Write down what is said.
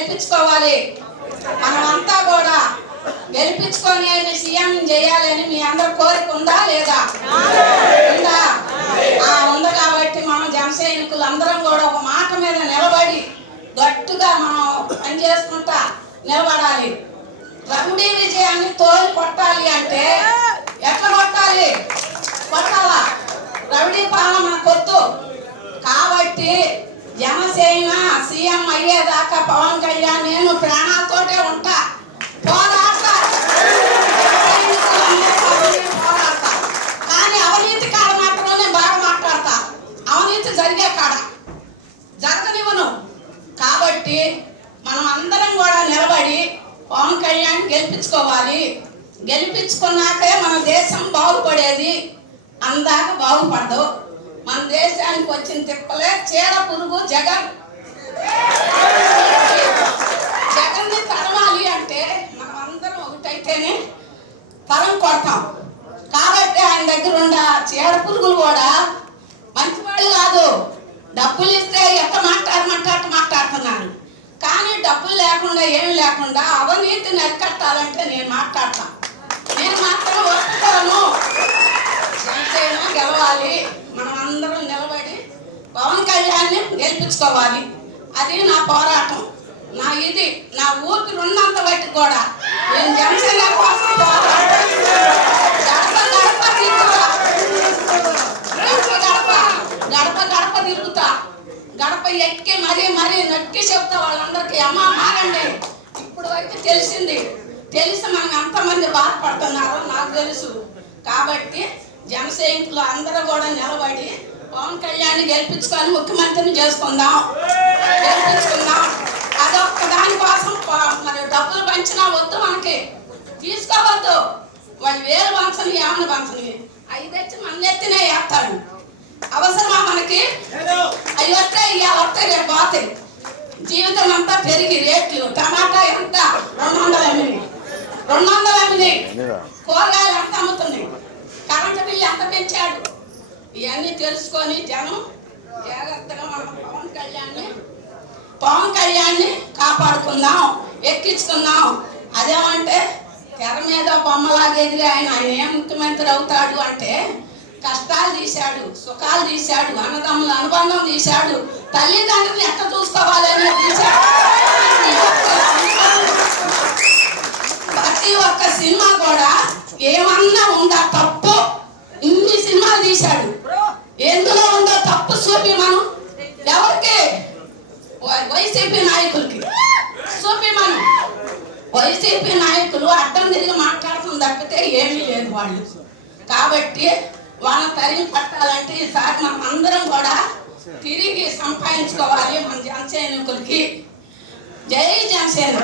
గెలిపించుకోవాలి. మనమంతా కూడా గెలిపించుకొని సీఎం చేయాలని మీ అందరు కోరిక ఉందా లేదా? ఉందా? ఉంది. కాబట్టి మనం జన సైనికులు అందరం కూడా ఒక మాట మీద నిలబడి గట్టిగా మనం పనిచేసుకుంటా నిలబడాలి. రౌడీ విజయాన్ని తోలు కొట్టాలి అంటే ఎట్లా కొట్టాలి? కొట్టాలా? రౌడీ పాలన మనకొద్దు. కాబట్టి జనసేన సీఎం అయ్యేదాకా పవన్ కళ్యాణ్ నేను ప్రాణాలతోటే ఉంటా, పోరాడతా. కానీ అవినీతి కాడ మాత్రమే బాగా మాట్లాడతా, అవినీతి జరిగే కాడ జరగనివ్వను. కాబట్టి మనం అందరం కూడా నిలబడి పవన్ కళ్యాణ్ గెలిపించుకోవాలి. గెలిపించుకున్నాకే మన దేశం బాగుపడేది, అందాక బాగుపడదు. మన దేశానికి వచ్చిన తిప్పలే చీడ పురుగు జగన్. జగన్ని తరవాలి అంటే మనం అందరం ఒకటైతేనే తరం కొడతాం. కాబట్టి ఆయన దగ్గర ఉన్న చీడ పురుగులు కూడా మంచివాళ్ళు కాదు. డబ్బులు ఇస్తే ఎంత మాట్లాడుతున్నారు. కానీ డబ్బులు లేకుండా ఏమి లేకుండా అవినీతిని అరికట్టాలంటే నేను మాట్లాడతాను. నేను మాత్రం ఒప్పుకోను. జనసేన గెలవాలి. మనం అందరం నిలబడి పవన్ కళ్యాణ్ని గెలిపించుకోవాలి. అది నా పోరాటం. నా ఊరికి ఉన్నంత బట్టి కూడా నేను జనసేన కోసం పోరాటం. గడప తిరుగుతా. గడప ఎక్కి మరీ నొక్కి చెప్తా వాళ్ళందరికీ అమ్మ మారండి. ఇప్పుడు వరకు తెలిసి మనం ఎంతమంది బాధపడుతున్నారో నాకు తెలుసు. కాబట్టి జన సైనికులు అందరూ కూడా నిలబడి పవన్ కళ్యాణ్ గెలిపించుకొని ముఖ్యమంత్రిని గెలిపించుకుందాం. అదొక్క దానికోసం మరి డబ్బులు పంచినా వద్దు, మనకి తీసుకోవద్దు. వాళ్ళు వేలు పంచని ఏమని పంచని అవి తెచ్చి మన ఎత్తినే వేస్తాడు. అవసరమా మనకి? అవి వస్తే ఇవాళ వస్తాయి, రేపు పోతాయి. జీవితం అంతా పెరిగి రేట్లు టమాటా ఎంత 200 కూరగాయలు ఎంత అమ్ముతున్నాయి, కరెంటు బిల్లు ఎంత పెంచాడు. ఇవన్నీ తెలుసుకొని జనం జాగ్రత్తగా మనం పవన్ కళ్యాణ్ని కాపాడుకుందాం, ఎక్కించుకుందాం. అదేమంటే తెర మీద బొమ్మలాగా ఎదిరి ఆయన ఏం ముఖ్యమంత్రి అవుతాడు అంటే కష్టాలు తీశాడు, సుఖాలు తీశాడు, అన్నదమ్ముల అనుబంధం తీశాడు, తల్లిదండ్రులు ఎట్లా చూసుకోవాలని తీశాడు. ప్రతి ఒక్క సినిమా కూడా ఏమన్నా ఉందా తప్పు? ఇన్ని సినిమాలు తీశాడు, ఎందులో ఉందో తప్పు చూపి మనం ఎవరికి? వైసీపీ నాయకులకి చూపి మనం. వైసీపీ నాయకులు అడ్డం తిరిగి మాట్లాడుతుంది తప్పితే ఏమీ లేదు వాళ్ళు. కాబట్టి వాళ్ళ తరిగి పట్టాలంటే ఈసారి మనం అందరం కూడా తిరిగి సంపాదించుకోవాలి మన జన సైనికులకి. జై జనసేన.